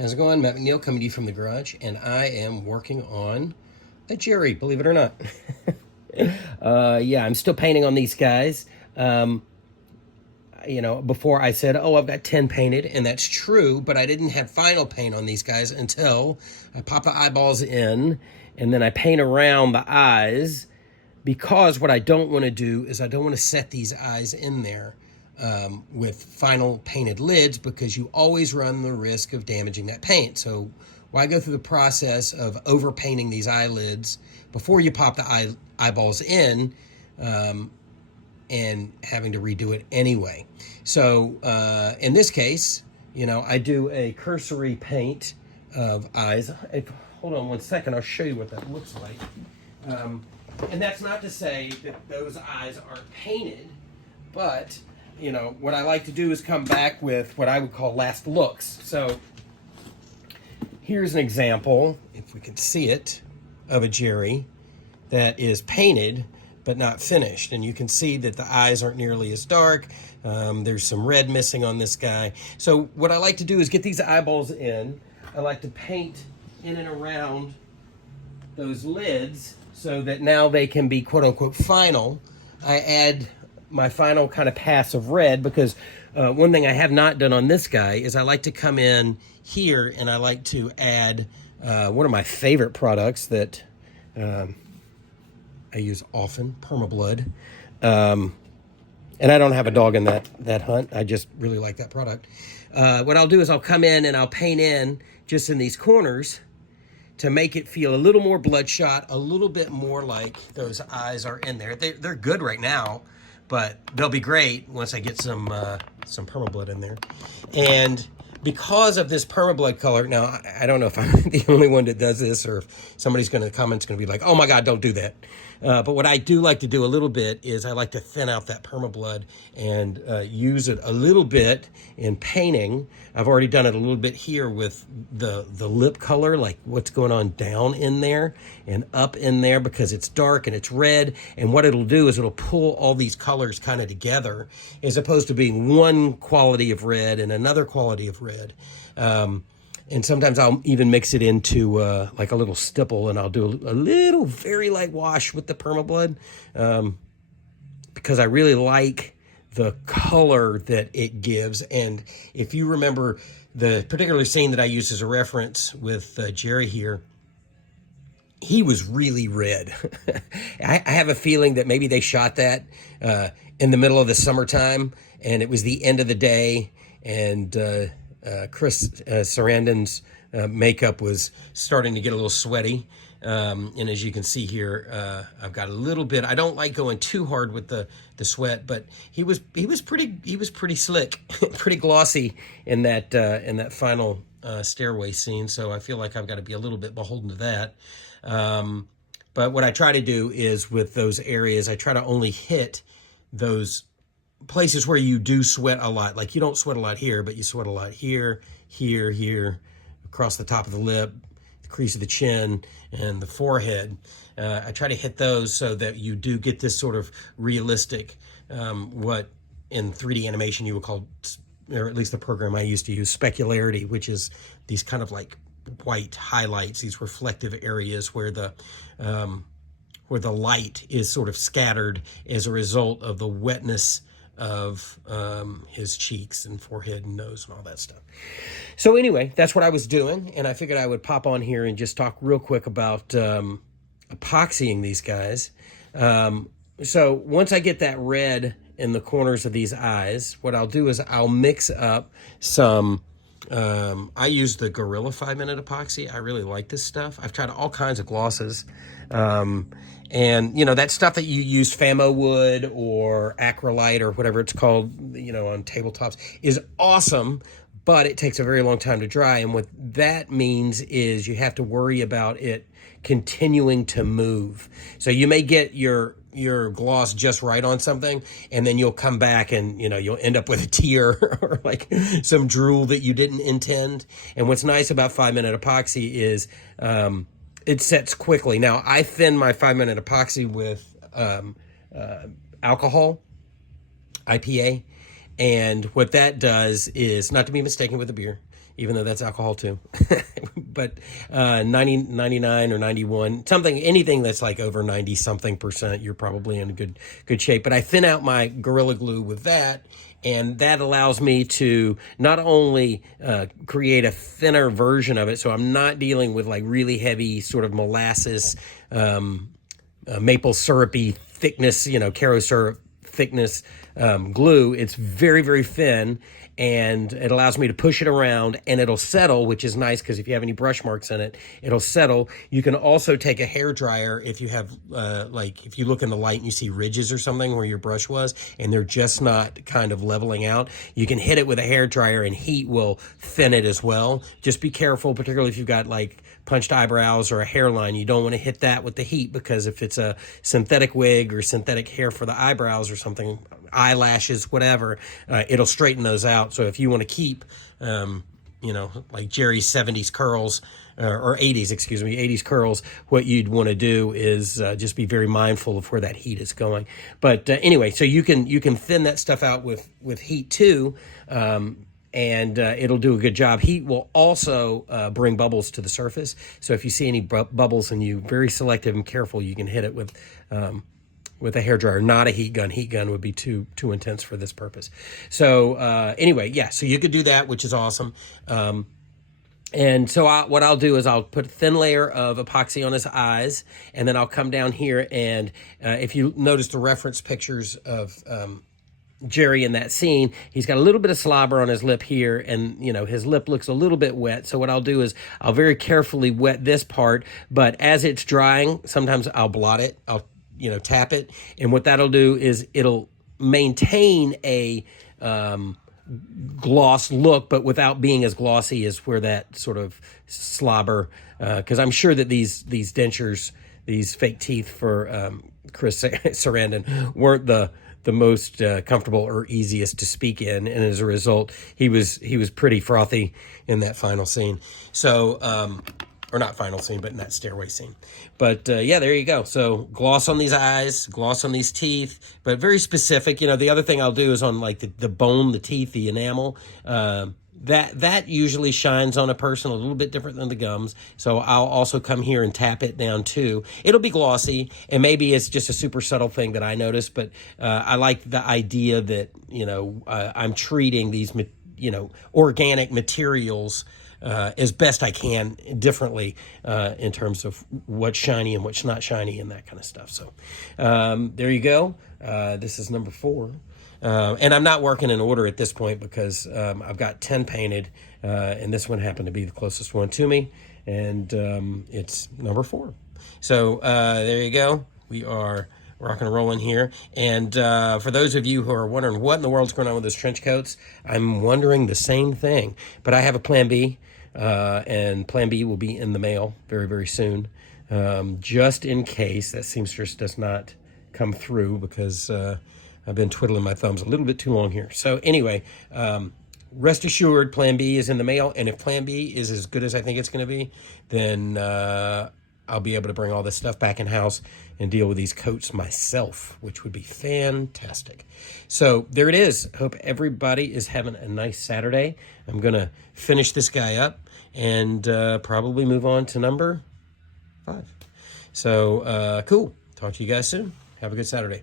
How's it going? Matt McNeil coming to you from the garage, and I am working on a Jerry, believe it or not. Yeah, I'm still painting on these guys. Before I said, oh, I've got 10 painted, and that's true, but I didn't have final paint on these guys until I pop the eyeballs in, and then I paint around the eyes, because what I don't want to do is I don't want to set these eyes in there with final painted lids, because you always run the risk of damaging that paint. So why go through the process of over painting these eyelids before you pop the eyeballs in and having to redo it anyway? So in this case, I do a cursory paint of eyes. Hold on one second, I'll show you what that looks like. And that's not to say that those eyes aren't painted, but what I like to do is come back with what I would call last looks. So here's an example, if we can see it, of a Jerry that is painted but not finished. And you can see that the eyes aren't nearly as dark. There's some red missing on this guy. So what I like to do is get these eyeballs in. I like to paint in and around those lids so that now they can be quote-unquote final. I add my final kind of pass of red, because one thing I have not done on this guy is I like to come in here and I like to add one of my favorite products that I use often, Permablood. And I don't have a dog in that hunt. I just really like that product. What I'll do is I'll come in and I'll paint in just in these corners to make it feel a little more bloodshot, a little bit more like those eyes are in there. They're good right now, but they'll be great once I get some Permablood in there. And because of this Permablood color, now I don't know if I'm the only one that does this, or if somebody's going to comment, going to be like, oh my God, don't do that. But what I do like to do a little bit is I like to thin out that Permablood and use it a little bit in painting. I've already done it a little bit here with the lip color, like what's going on down in there and up in there, because it's dark and it's red. And what it'll do is it'll pull all these colors kind of together, as opposed to being one quality of red and another quality of red. And sometimes I'll even mix it into like a little stipple, and I'll do a little very light wash with the Permablood, because I really like the color that it gives. And if you remember the particular scene that I used as a reference with Jerry here, he was really red. I have a feeling that maybe they shot that in the middle of the summertime, and it was the end of the day, and Chris Sarandon's makeup was starting to get a little sweaty. And as you can see here, I've got a little bit. I don't like going too hard with the sweat, but he was pretty slick, pretty glossy in that final stairway scene. So I feel like I've got to be a little bit beholden to that. But what I try to do is, with those areas, I try to only hit those places where you do sweat a lot. Like, you don't sweat a lot here, but you sweat a lot here, here, across the top of the lip, the crease of the chin, and the forehead. I try to hit those so that you do get this sort of realistic, what in 3D animation you would call, or at least the program I used to use, specularity, which is these kind of like white highlights, these reflective areas where the light is sort of scattered as a result of the wetness of his cheeks and forehead and nose and all that stuff. So anyway, that's what I was doing, and I figured I would pop on here and just talk real quick about epoxying these guys. So once I get that red in the corners of these eyes, what I'll do is I'll mix up some, I use the Gorilla 5-minute epoxy. I really like this stuff. I've tried all kinds of glosses. And, that stuff that you use, Famo wood or acrylite or whatever it's called, on tabletops, is awesome, but it takes a very long time to dry. And what that means is you have to worry about it continuing to move. So you may get your gloss just right on something, and then you'll come back and, you'll end up with a tear or like some drool that you didn't intend. And what's nice about 5-minute epoxy is, it sets quickly. Now, I thin my 5-minute epoxy with alcohol, IPA, and what that does is, not to be mistaken with a beer, even though that's alcohol too. But 99 or 91, something, anything that's like over 90 something percent, you're probably in good shape. But I thin out my Gorilla Glue with that, and that allows me to not only create a thinner version of it, so I'm not dealing with like really heavy sort of molasses, maple syrupy thickness, Caro syrup thickness glue. It's very, very thin, and it allows me to push it around, and it'll settle, which is nice because if you have any brush marks in it, it'll settle. You can also take a hair dryer if you have, like, if you look in the light and you see ridges or something where your brush was, and they're just not kind of leveling out. You can hit it with a hair dryer, and heat will thin it as well. Just be careful, particularly if you've got like punched eyebrows or a hairline. You don't want to hit that with the heat, because if it's a synthetic wig or synthetic hair for the eyebrows or something, eyelashes, whatever, it'll straighten those out. So if you want to keep, like Jerry's 70s curls, or 80s, excuse me, 80s curls, what you'd want to do is just be very mindful of where that heat is going. But anyway, so you can thin that stuff out with heat too, and it'll do a good job. Heat will also bring bubbles to the surface. So if you see any bubbles and you're very selective and careful, you can hit it with a hairdryer, not a heat gun. Heat gun would be too intense for this purpose. So anyway, yeah, so you could do that, which is awesome. And so what I'll do is I'll put a thin layer of epoxy on his eyes, and then I'll come down here, and if you notice the reference pictures of Jerry in that scene, he's got a little bit of slobber on his lip here, and his lip looks a little bit wet. So what I'll do is I'll very carefully wet this part, but as it's drying, sometimes I'll blot it. I'll tap it, and what that'll do is it'll maintain a gloss look, but without being as glossy as where that sort of slobber, because I'm sure that these dentures, these fake teeth for Chris Sarandon weren't the most comfortable or easiest to speak in, and as a result, he was pretty frothy in that final scene. So or not final scene, but in that stairway scene. But yeah, there you go. So gloss on these eyes, gloss on these teeth, but very specific. The other thing I'll do is on like the bone, the teeth, the enamel. That usually shines on a person a little bit different than the gums. So I'll also come here and tap it down too. It'll be glossy, and maybe it's just a super subtle thing that I noticed, but I like the idea that, I'm treating these, organic materials as best I can differently in terms of what's shiny and what's not shiny and that kind of stuff. So there you go. This is number 4. And I'm not working in order at this point because I've got 10 painted, and this one happened to be the closest one to me, and it's number 4. So there you go. We are rock and rolling here. And for those of you who are wondering what in the world's going on with those trench coats, I'm wondering the same thing. But I have a plan B, and plan B will be in the mail very, very soon, just in case that seamstress does not come through, because I've been twiddling my thumbs a little bit too long here. So anyway, rest assured, plan B is in the mail. And if plan B is as good as I think it's going to be, then I'll be able to bring all this stuff back in-house and deal with these coats myself, which would be fantastic. So there it is. Hope everybody is having a nice Saturday. I'm going to finish this guy up and probably move on to number 5. So cool. Talk to you guys soon. Have a good Saturday.